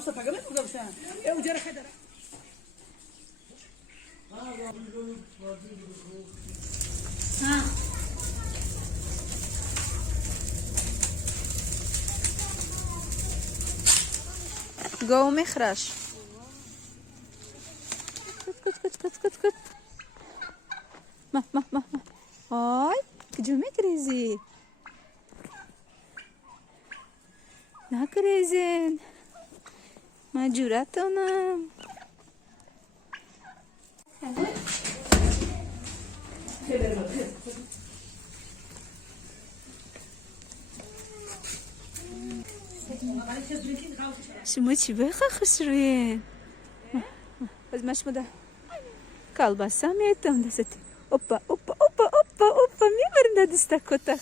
sta pagando cosa sta e un gera khadara ha Go مخرش کت ما آی کجا میگریزی نگریزین من جورتونم شما چی بخواه خوش رویه از مشمو ده کالباسا میتم دستی اوپا میبرنده دستا کتاک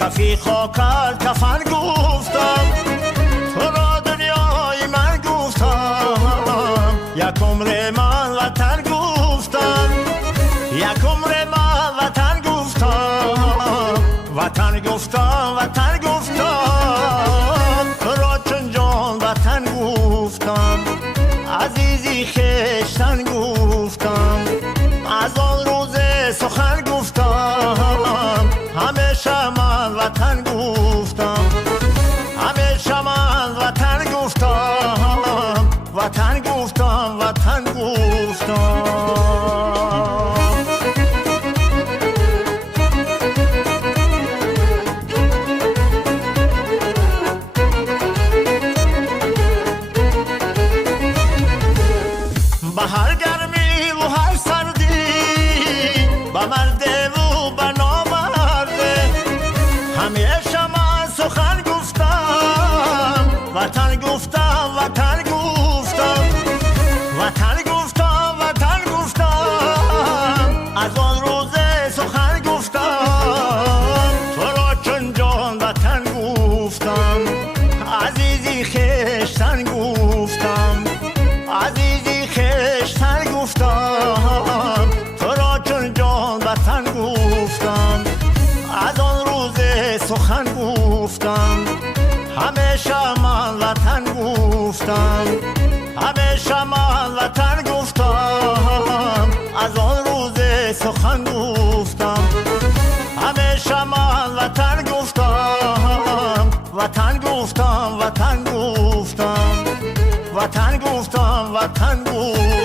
کفی خاکر کفن گفتم تو را دنیای من گفتم یک عمر من وطن گفتم یک عمر من وطن گفتم وطن گفتم تو را چون جان وطن گفتم عزیزی خشتن گفتم از آن روز سخن گفتم همیشه من وطن گفتم همیشه من وطن گفتم وطن گفتم وطن گفتم بهر گرمی و هر سردی با مرده و با نامرده همیشه من سخن گفتم وطن گفتم وطن گفتم وطن گفتم وطن گفتم از آن روز سخن گفتم تو را چون جان وطن گفتم عزیزی خشتن گفتم عزیزی خشتن گفتم تو را چون جان وطن گفتم از آن روز سخن گفتم همیشه من وطن گفتم همیشه من وطن گفتم از آن روز سخن گفتم همیشه من وطن گفتم وطن گفتم وطن گفتم وطن گفتم وطن گفتم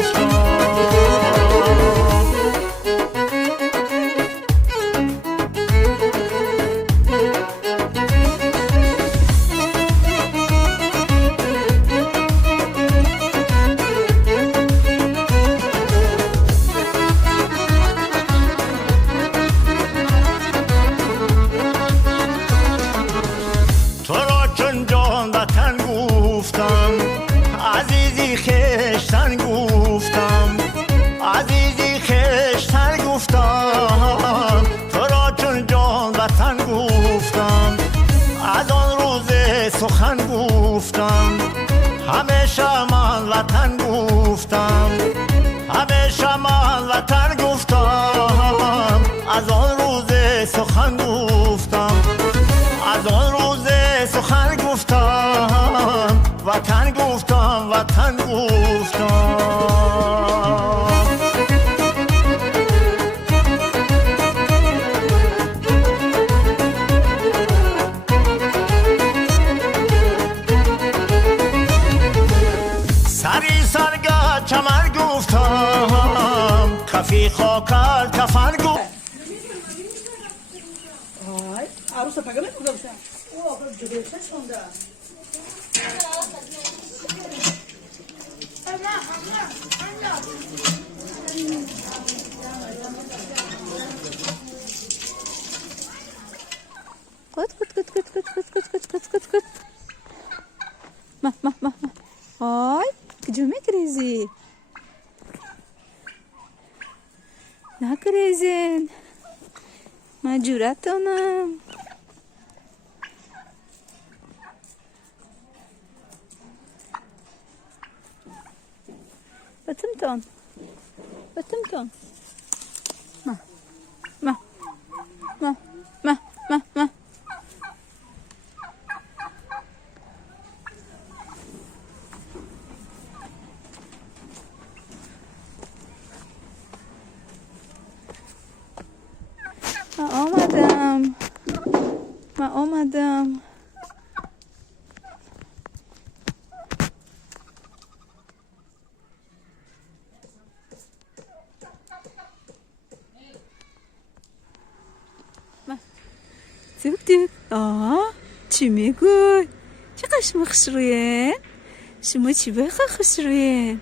تو را چون جان وطن گفتم عزیزی خشتن گفتم عزیزی خشتن گفتم تو را چون جان وطن گفتم از آن روز سخن گفتم همیشه من وطن گفتم همیشه من وطن گفتم از آن روز سخن گفتم از آن روز سخن گفتم گفتم سری سرگاه چمر گفتم کفی خاکر کفن گفتم Ay, avrusa pagamento gavşa. O cebelsen sonda. Kıt kıt kıt kıt kıt kıt kıt kıt kıt kıt kıt. Mah mah mah mah. Ay, kıcıma krezi. Na krezin. Majuratona. Batım ton. Batım ton. Mah. Mah. Mah. Mah. Mah. Mah. من آمدم تک تک چی میگوی؟ چقدر شما خسروین؟ شما چی بخوا خسروین؟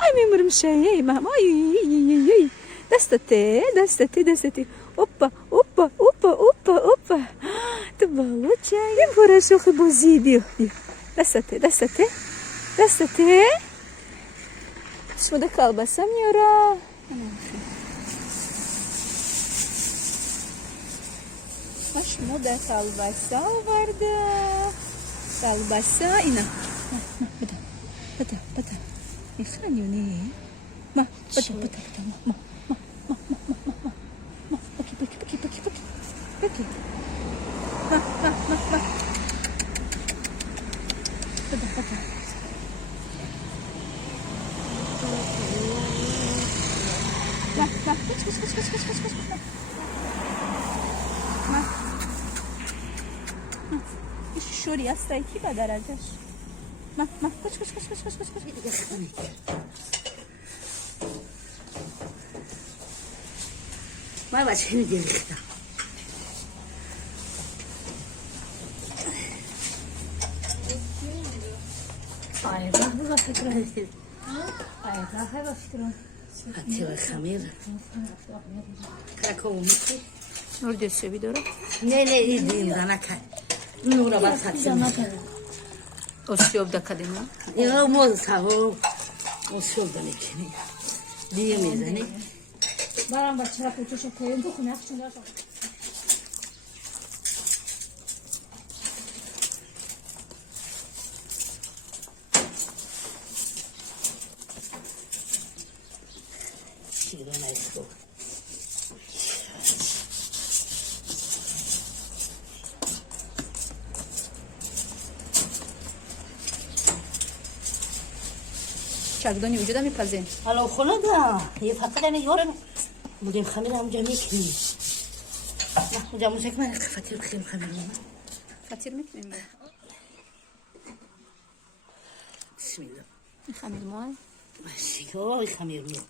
ای میمورم شایی ای دستتی اوپا تو بالو چایی برای شوخی بازی بیا دستتی شما ده کالباسه میارا شما ده کالباسه آورده کالباسه اینا بده میخوانیونی ما بده ما بکی بده شوری هستی کی با درجهش کش من بچه میگریختم Ayvah mı bakıyor? Ayvah bakıyor. Atıyor خمیر. Kakao mutlu. Orada seviyorum. Ne yediğim zana kay. Nura bak satın. Osiyov da kadına. Ya moz saho. Osiyov da ne kini. Diyemiz hani. Baran başına koçuşa koyun dokunak şunlar. شیران ایسکو چاکدانی وجودا میپزین حالا خونه دا یه فقط اینه یارم بودیم خمیر همونجا میکنیم نه اونجا موزه که من فطیر بخیم خمیر فطیر میکنیم بسم الله خمیر مال ماشی خمیر مال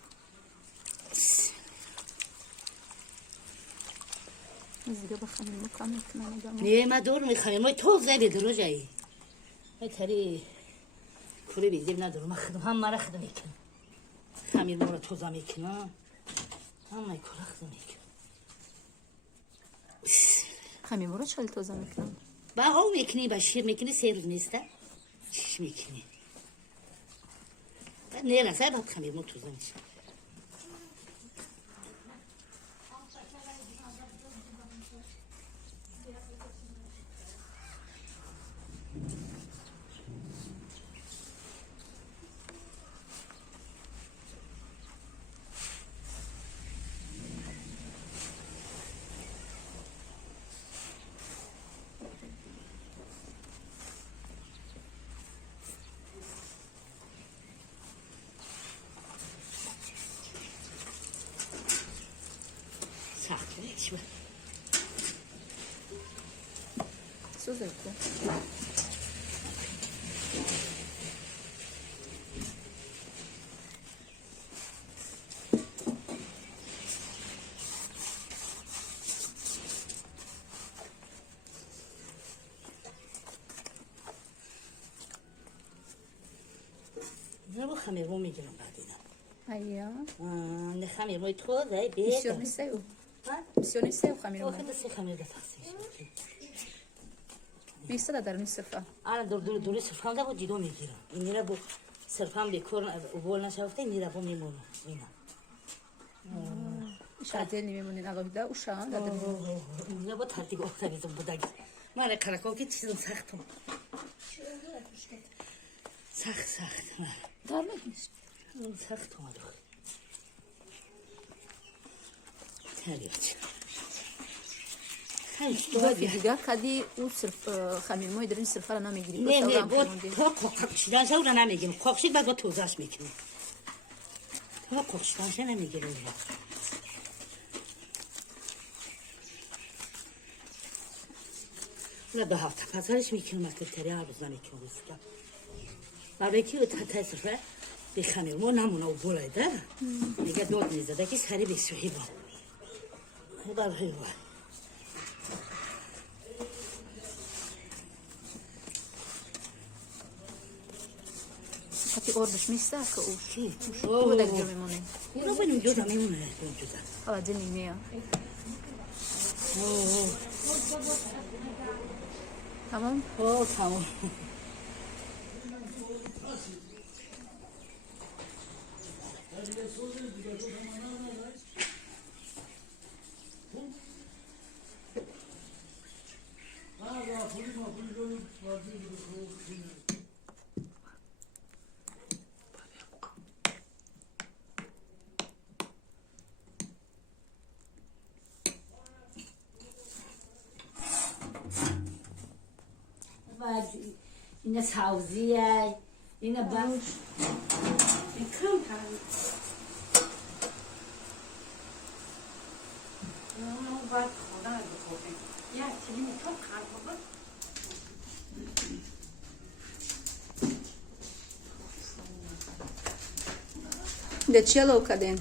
زیگه با خمیر مکان میکنم نه ما دور میخمیر ما تو زیده درو جایی ما تری پولی بیزیم ندارم ما خدم هم مرا خدم میکنم خمیر مال توزا میکنم هم ما کلا خدم میکنم خمیر مال چال توزا میکنم با او میکنی با شیر میکنی 3 روز نیسته چیش میکنی نه نفر باید خمیر مال توزا میکنم سوزکو نبو خمیر رو میگیرم بعد ایا اینا خمیر روی تو زای بیه بسیار نیسته او بسیار نیسته او خمیر آخه رو دسته خمیر ده تقسیش میسته در می صرفه آره دوری صرفم ده با دیدو میگیرم این میره با صرفم بکر بول نشافته میره با میمونم اینا شاید نمیمونین علاوه ده او شان در اینا با ترتیب آخته بیزم بودگی من کرکاو که چیزم سختم سخت در میکنیش سخت اومده تریاج تو دیگه کدی او صرف خمیر موی درین صرفه را نمیگیری نه با تا قاقشیدن شو را نمیگیم قاقشید بعد با توزش میکنیم تا قاقشیدن شو نمیگیریم را به هفته پسرش میکنیم اکل تری هر روز نمیکنیم روزگاه برای که تا صرفه به خمیر مو نمونه و بولایده دیگه داد میزده که سری به سوحی با برای با حتی آردش میسته که او چی؟ او در گیر میمونه اونو بینیم جوزا میمونه جوزا حالا دنی میا تمام تمام اینا سوزیه اینا باش کم کنم باید خدا رو بخوریم یه چیزی تو خرم بود de ce loc den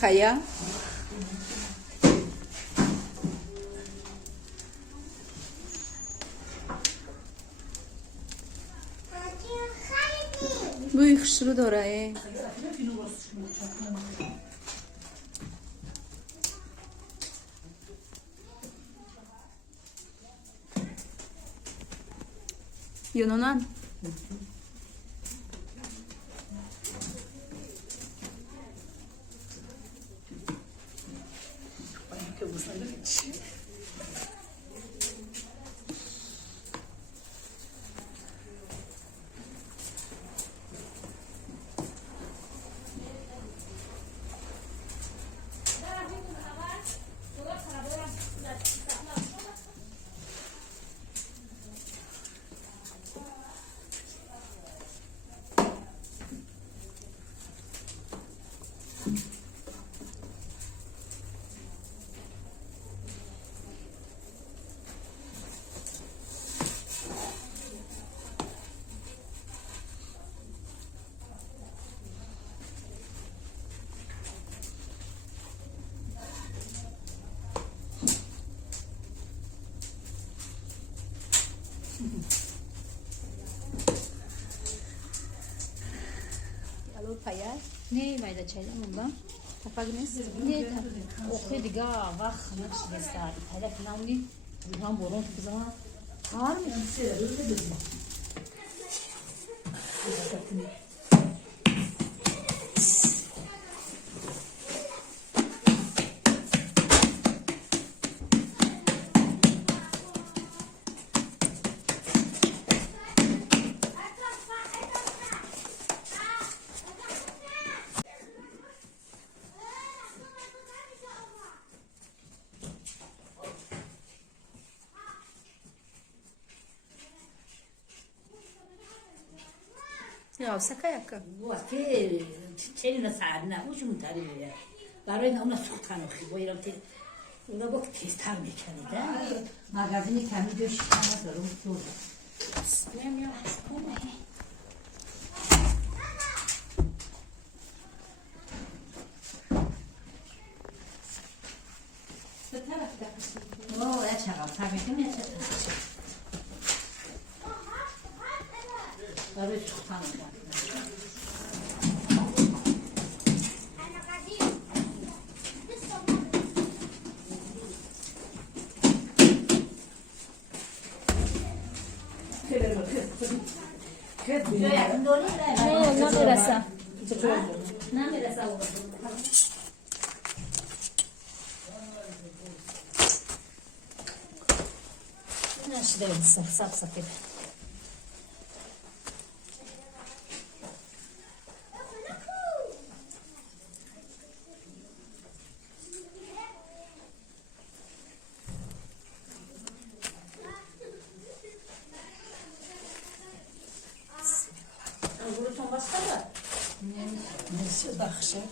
kaya bu ikşuru da oraya Yunanan Alô, payar? نه باید چیزی موندم Tafag نیست؟ نه اوخی دیگه وقت نقش بستار حالا که نمونی روحان برون تو بزنم کار میکنم یا سکایکا وقتی چه نسعد نه وش منتظری برای اون سخت خانوخی باید اینا با تیزتر میکنید مغازه کمی جوش کنه دارم تو نمیام اوه یا چقدر تبیدیم یا چقدر برای سختن نه نمیرسم نمیرسه نشده سب سفید گروهتون باسته دار نمیشه بخشه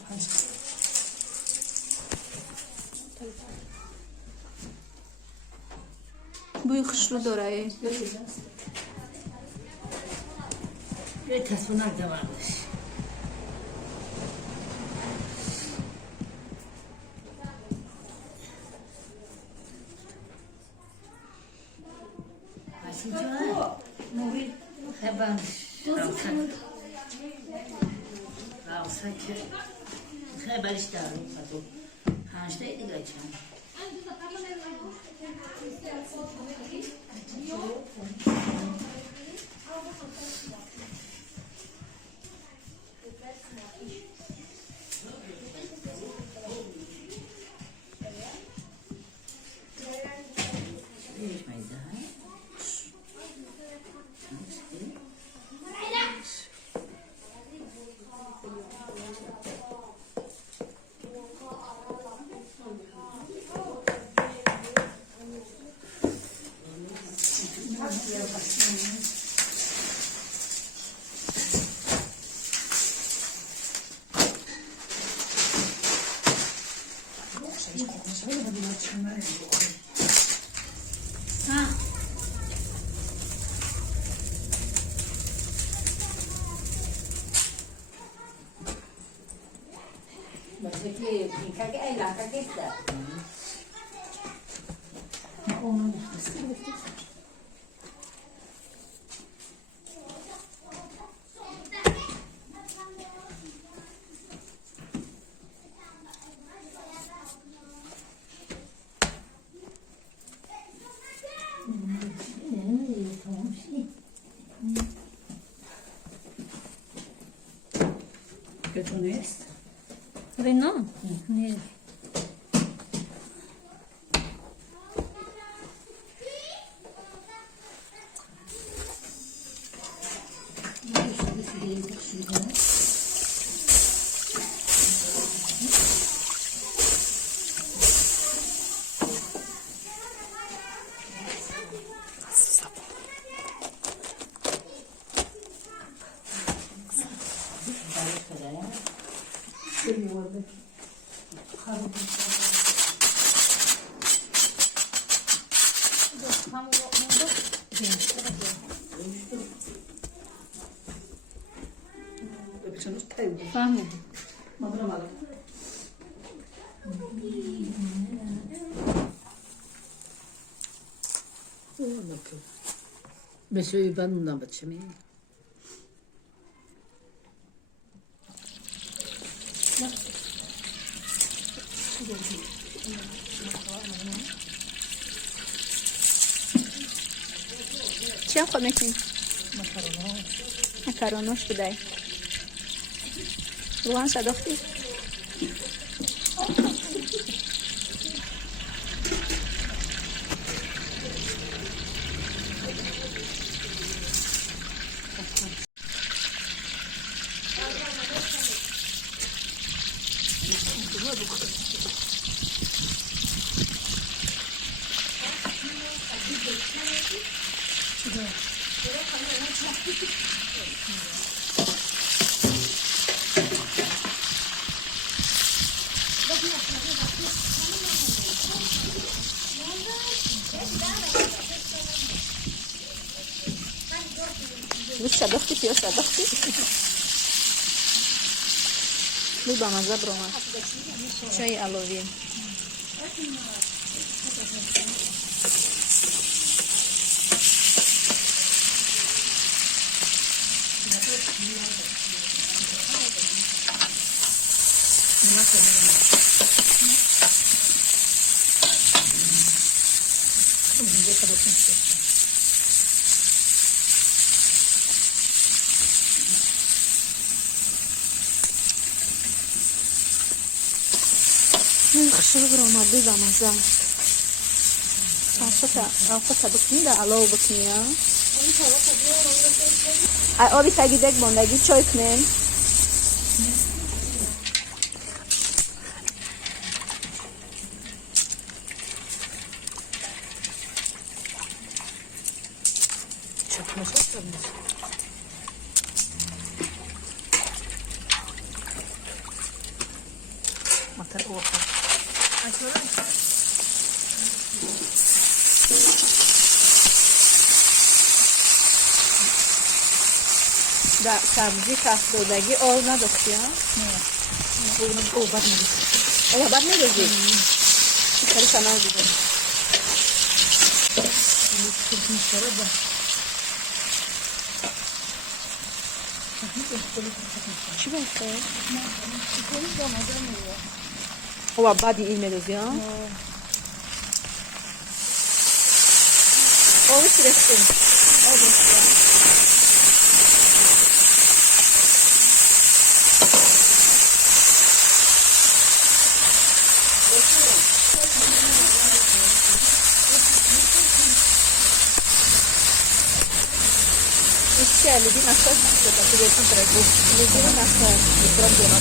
بوی خوشرو داره یه تصمیم دوامش Chyba chyba işte arıyor. Hançtaydı geçen. Maksudnya kakek ayah kakek dah. ¿Qué son estas? Reno Nie. فهمه Mesela ben bundan bakacağım. چی هم خود میکنی؟ مکرونوش بدای روان صداختی؟ Biz şadakti piyo şadakti. Bu da mazza broma. Çay aloviyim. خشب برام بیدم از آن. آخه بکنی ده علاوه بکنی ها. آبی تگیدک باندگی چای کنیم. در سبزی کفتردگی آب نداشتی ها؟ نه او بد نداشتی او بد نداشتی؟ خیلی سنال دیدم چی بخیر؟ او بدی این نداشتی ها؟ آبی چی رسیم؟ آبی رسیم Леди насад, что-то интересно пройду. Леди насад, не проблема.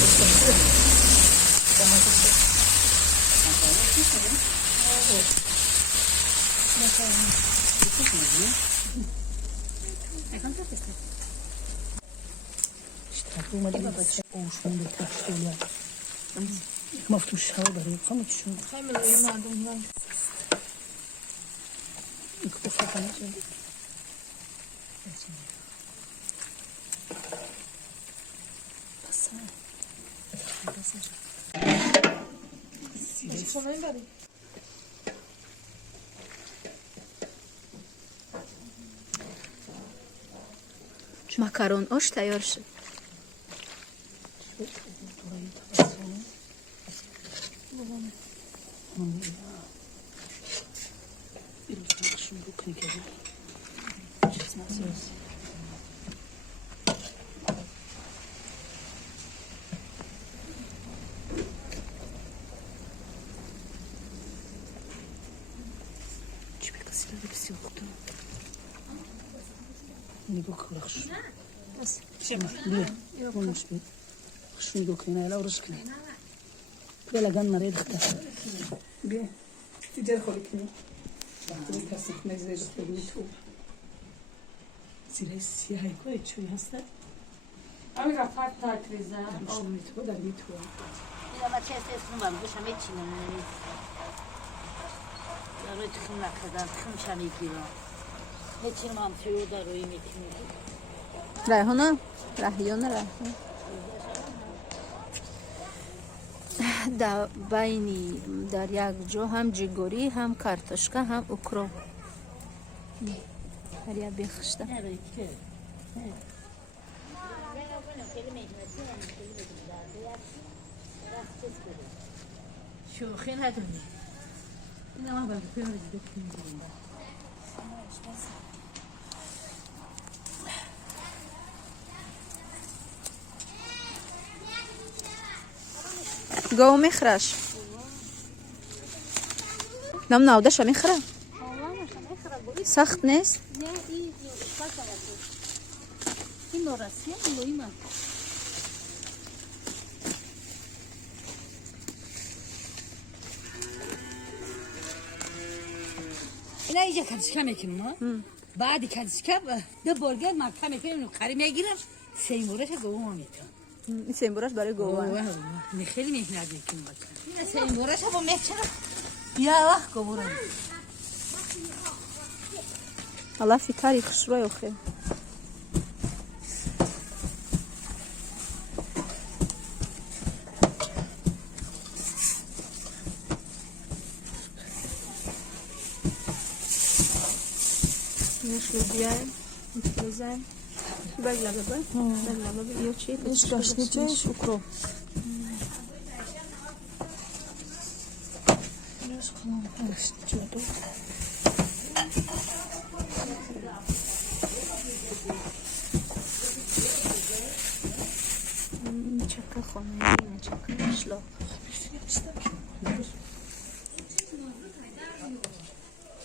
مفتوش ها داره خامه چشون خیلی روی مردم ها این کتا فقط نشون ماکارون آش تیار شد. نگاه کارش. بیا. اونش بید. خش نگاه کنه. الا ورش کنه. بیا لگن مرید خدا. بیا. تیجر خالی کنی. توی کسی کنه زیر خودی تو. زیر سیاهی کوی چوی هسته. آمی رفت تاکریزه. آب میتو در میتو. اینا ما چه استفاده می‌کنیم؟ باشم یه چی نمی‌دونی. یا روی تخم نکردن تخم شمیگیرم. یه چی نمام توی دار روی میکنیم. ریحانه، ریحانه. در بینی در یک جا هم جگوری هم کارتشکا هم اوکرو. هر یک بیخشته. شوخی ندونی. اینا ما باید کنیم دکتر. گاو میخرش. نم نودش میخره. سخت نیست. نه این این نوراسیه لویما. اینا اینجا کدیشکا میکنم. بعدی کدیشکا دو برگر مکه میکنم کاری میگیرم سیمورش گوه میکنم. این سیمبورش برای گوه. نه خیلی میهنت میکنم بچه. این سیمورش با میچرم. یا وقت گورم. الله فکری خشروی آخه. Myślę, że Beglerbebe. Beglerbebe. Ja çiğ. Hiç gaşlıca, hiç ukro. Çaka xonayı, çaka işlo.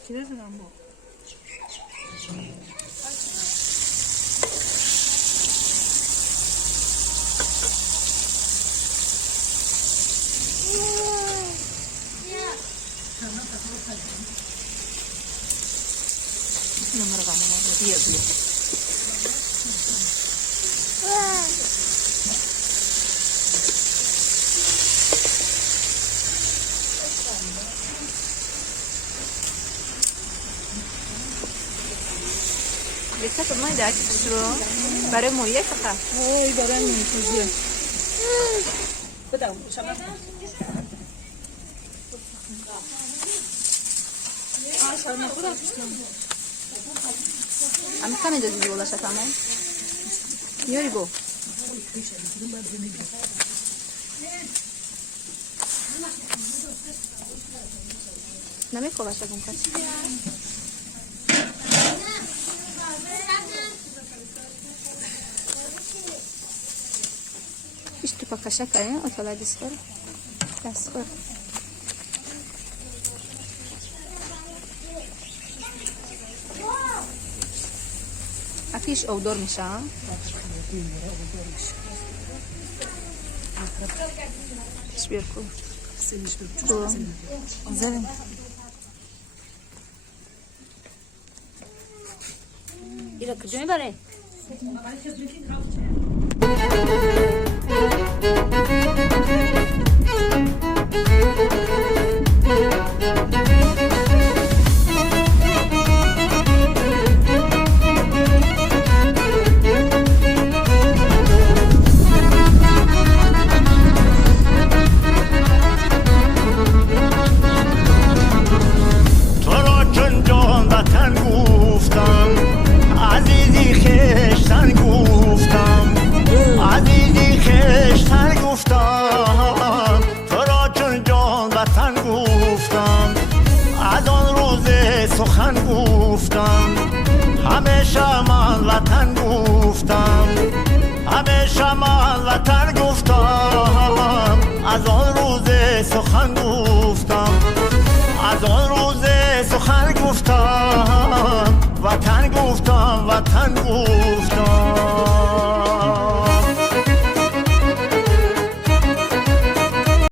Kirazım bu. Numara kamu diye diye. Dikkat olmayı da kusuru. Bare moye kaka. Oy beren mi kuzuya? A my kamy do zbiło lasza kamy? Jorigo. Namyko wasza gumka. İşte pakasha kaya, otolay disfor. Disfor. Jakiś odor misza. Świerku. Tu. Zelen. Ile kıcımı bari? سخن گفتم همیشه من وطن گفتم همیشه من وطن گفتم از آن روز سخن گفتم از آن روز سخن گفتم وطن گفتم وطن گفتم